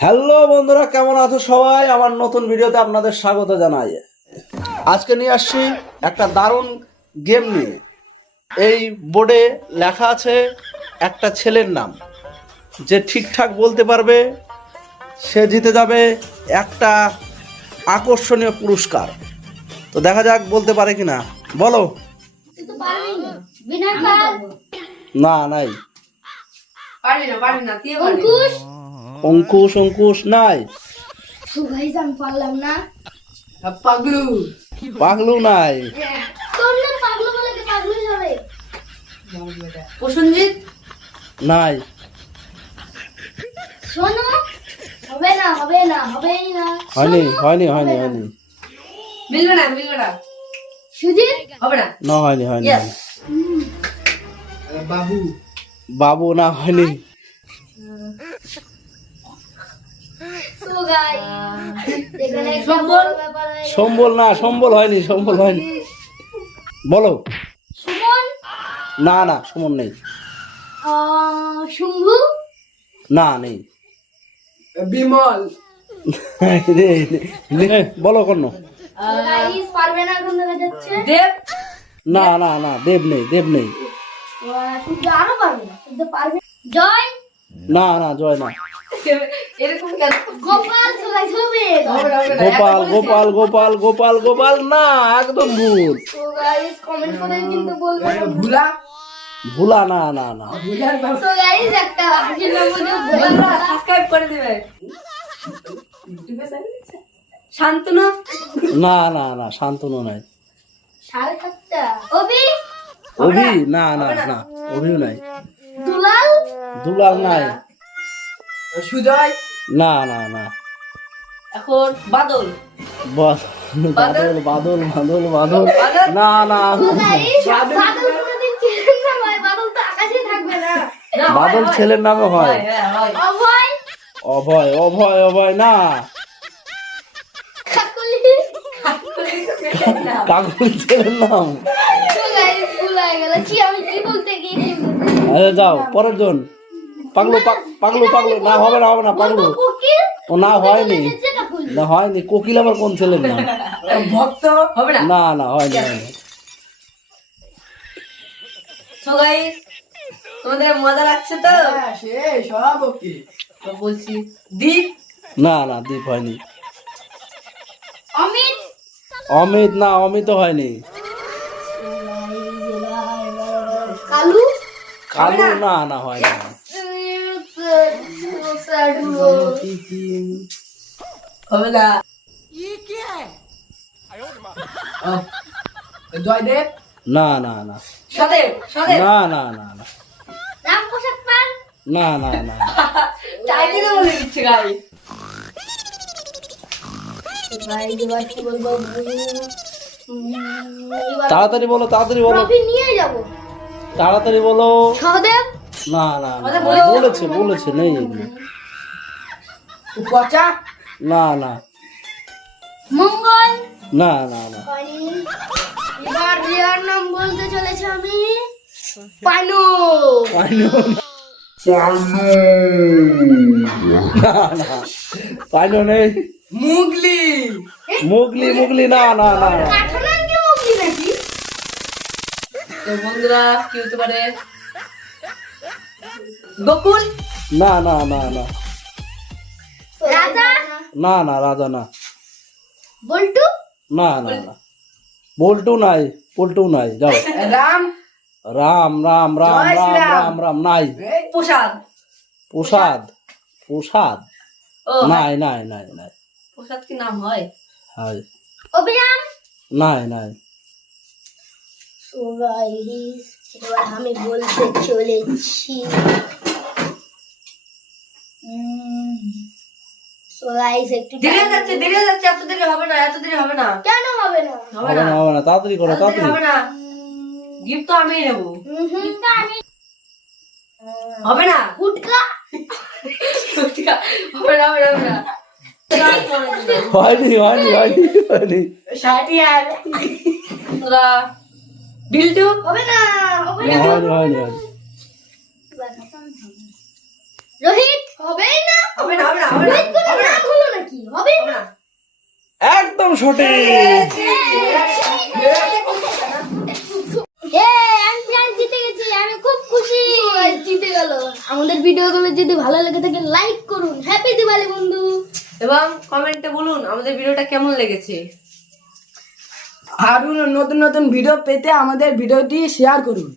Hello বন্ধুরা কেমন আছো সবাই? আমার নতুন ভিডিওতে আপনাদের স্বাগত জানাই। আজকে নিয়ে আসছি একটা দারুণ গেম নিয়ে। এই বোর্ডে লেখা আছে একটা ছেলের নাম। যে ঠিকঠাক বলতে পারবে সে জিতে যাবে একটা আকর্ষণীয় পুরস্কার। তো দেখা যাক বলতে পারে কি না বলো না নাই। না অঙ্কুশ অঙ্কুশ নাই। পারলাম না। না। পাগলু। পাগলু নাই। নাই। শোনো হবে না হবে না হবে না। হয়নি হয়নি হয়নি হয়নি। মিলবে না মিলবে না। সুজিত? হবে না। না হয়নি হয়নি। হয়নি। বাবু। বাবু না হয়নি সো গাইস এখানে একটা সম্বল? না সম্বল হয়নি সম্বল হয়নি। বলো। না না সুমন নেই। শুম্ভু না নেই। বিমল রে, বলো কোন না দেব। না না না দেব নেই দেব নেই। জয় না না। জয় না। গোপাল। গোপাল গোপাল গোপাল গোপাল গোপাল না একদম ভুল। কমেন্ট করে কিন্তু বলবেন ভুলা? ভুলা না না না। গাইস একটা সাবস্ক্রাইব করে দিবে। শান্তনু? না না না শান্তনু নাই। অভি? অভি? না। না। না অভিও নাই। দুলাল? দুলাল নাই। সুজয়? না না না। এখন বাদল। বাদল? বাদল বাদল বাদল? না না। বাদল। ছেলের নামে হয় হয়। অভয়? অভয় অভয় না। কাকুলি? কাকুল ছেলের নাম। তো গাইস ভুল গেল কি আমি কি বলতে গিয়ে আচ্ছা যাও পরের জন। পাগলু পাক- পাগলু পাগলু না হবে না হবে না পাগলু। ও না হয়নি। না হয়নি। কোকিল আবার কোন ছেলের নাম ভক্ত হবে না? না না হয়নি হয়নি। So guys, তোমাদের মজা লাগছে তো? সব ওকে। তো বলছি দীপ? না না দীপ হয়নি। অমিত? অমিত না অমিত হয়নি। কালু? কালু না না হয়নি। হবে না জয়দেব না না না সদেব সদেব না না না না রাম না বলে দিচ্ছে গাই তাড়াতাড়ি বলো তাড়াতাড়ি বলো নিয়ে যাব তাড়াতাড়ি বলো সহদেব না না না বলেছে বলেছে নেই। পচা না না। মঙ্গল? না না না। এবার রিয়ার নাম বলতে চলেছে আমি পানু। পাইনো না না। নেই। মুগলি। মুগলি মুগলি না না না না। কাঠানান কি মুগলি নাকি? তো বন্ধুরা কি হতে পারে? গোকুল না না না না। রাজা? না না রাজা না। বল্টু? না না না। বল্টু নাই পল্টু নাই যাও। রাম? রাম রাম রাম রাম রাম রাম নাই। প্রসাদ। প্রসাদ? প্রসাদ? নাই নাই নাই নাই। প্রসাদ কি নাম হয়? হয়। অভিরাম? নাই নাই। এবার আমি বলতে চলেছি। সো গাইস একটু দেরি যাচ্ছে দেরি যাচ্ছে এত দেরি হবে না এত দেরি হবে না। কেন হবে না? হবে হবে না। না হবে না তাড়াতাড়ি করো তাড়াতাড়ি হবে না। গিফট তো আমিই নেব। হুম হুম আমি। হবে না। গুটকা। হবে না হবে না হবে না। হয়নি হয়নি হয়নি হয়নি। সাটিয়ার তোরা বিল্টু হবে না হবে না। হয়নি হয়নি হয়নি। রোহিত হবেই না। হবে না হবে না হবে না হলো নাকি? হবে? না। একদম সঠিক। এ আমি প্রাইজ জিতে গেছি আমি খুব খুশি। জিতে গেল। আমাদের ভিডিওগুলো যদি ভালো লেগে থাকে লাইক করুন। হ্যাপি দিওয়ালি বন্ধু। এবং কমেন্টে বলুন আমাদের ভিডিওটা কেমন লেগেছে? আরও নতুন নতুন ভিডিও পেতে আমাদের ভিডিওটি শেয়ার করুন।